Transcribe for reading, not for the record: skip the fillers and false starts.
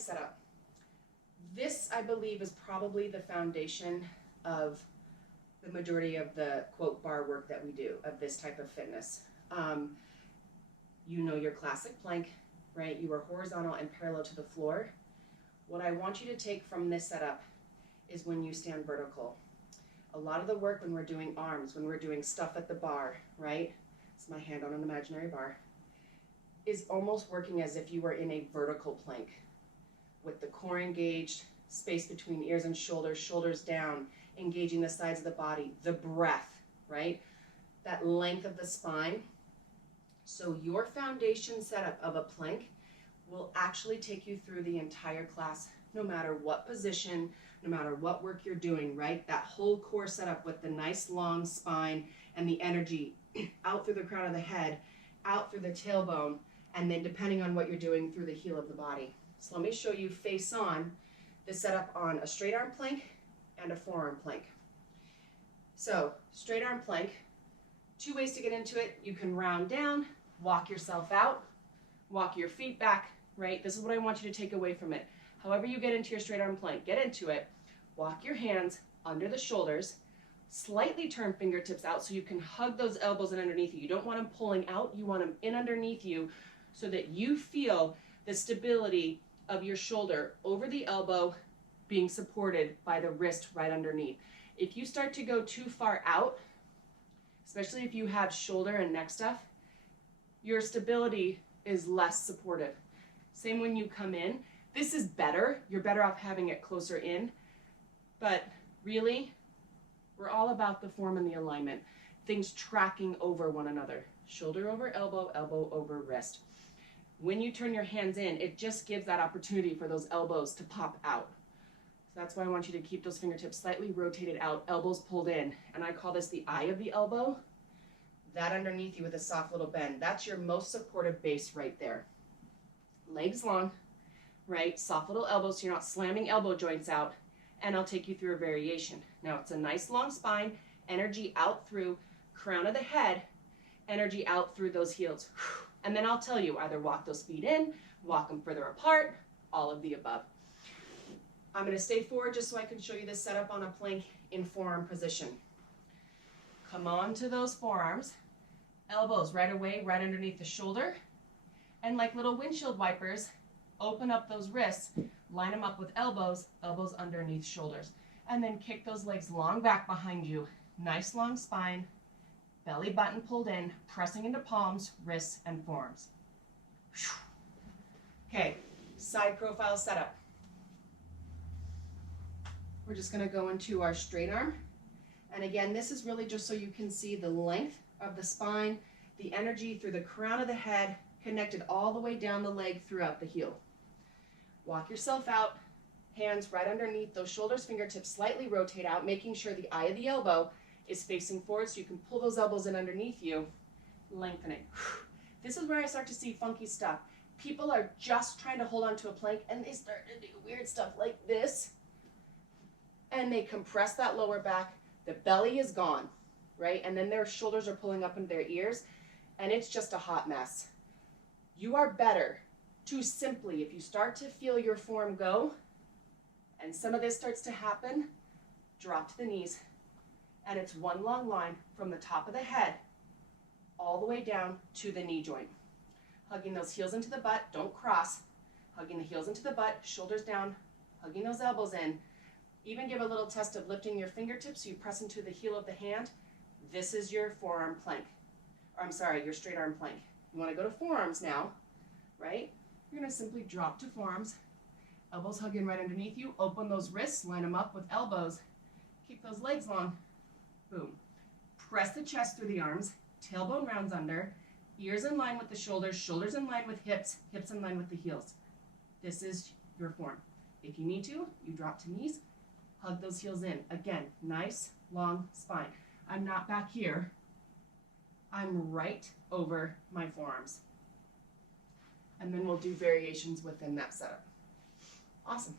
setup. This, I believe, is probably the foundation of the majority of the quote bar work that we do of this type of fitness. You know your classic plank, right? You are horizontal and parallel to the floor. What I want you to take from this setup is when you stand vertical. A lot of the work when we're doing arms, when we're doing stuff at the bar, right? It's my hand on an imaginary bar, is almost working as if you were in a vertical plank with the core engaged, space between ears and shoulders, shoulders down, engaging the sides of the body, the breath, right? That length of the spine. So your foundation setup of a plank will actually take you through the entire class, no matter what position, no matter what work you're doing, right? That whole core setup with the nice long spine and the energy out through the crown of the head, out through the tailbone, and then depending on what you're doing through the heel of the body. So let me show you face on the setup on a straight arm plank and a forearm plank. So straight arm plank, two ways to get into it. You can round down, walk yourself out, walk your feet back, right? This is what I want you to take away from it. However you get into your straight arm plank, get into it. Walk your hands under the shoulders, slightly turn fingertips out so you can hug those elbows in underneath you. You don't want them pulling out, you want them in underneath you so that you feel the stability of your shoulder over the elbow being supported by the wrist right underneath. If you start to go too far out, especially if you have shoulder and neck stuff, your stability is less supportive. Same when you come in. This is better. You're better off having it closer in. But really, we're all about the form and the alignment. Things tracking over one another. Shoulder over elbow, elbow over wrist. When you turn your hands in, it just gives that opportunity for those elbows to pop out. So that's why I want you to keep those fingertips slightly rotated out, elbows pulled in. And I call this the eye of the elbow. That underneath you with a soft little bend. That's your most supportive base right there. Legs long, right? Soft little elbows so you're not slamming elbow joints out. And I'll take you through a variation. Now it's a nice long spine, energy out through crown of the head, energy out through those heels. And then I'll tell you, either walk those feet in, walk them further apart, all of the above. I'm going to stay forward just so I can show you this setup on a plank in forearm position. Come on to those forearms, elbows right away, right underneath the shoulder. And like little windshield wipers, open up those wrists, line them up with elbows, elbows underneath shoulders. And then kick those legs long back behind you. Nice long spine, belly button pulled in, pressing into palms, wrists, and forearms. Okay, side profile setup. We're just going to go into our straight arm. And again, this is really just so you can see the length of the spine, the energy through the crown of the head, connected all the way down the leg throughout the heel. Walk yourself out, hands right underneath those shoulders, fingertips slightly rotate out, making sure the eye of the elbow is facing forward so you can pull those elbows in underneath you, lengthening. This is where I start to see funky stuff. People are just trying to hold on to a plank and they start to do weird stuff like this. And they compress that lower back, the belly is gone, right? And then their shoulders are pulling up into their ears and it's just a hot mess. You are better to simply, if you start to feel your form go, and some of this starts to happen, drop to the knees, and it's one long line from the top of the head all the way down to the knee joint. Hugging those heels into the butt, don't cross. Hugging the heels into the butt, shoulders down, hugging those elbows in. Even give a little test of lifting your fingertips so you press into the heel of the hand. This is your forearm plank. Or I'm sorry, your straight arm plank. You want to go to forearms now, right? You're going to simply drop to forearms. Elbows hug in right underneath you. Open those wrists, line them up with elbows. Keep those legs long. Boom. Press the chest through the arms. Tailbone rounds under. Ears in line with the shoulders. Shoulders in line with hips. Hips in line with the heels. This is your form. If you need to, you drop to knees. Hug those heels in. Again, nice, long spine. I'm not back here. I'm right over my forearms. And then we'll do variations within that setup. Awesome.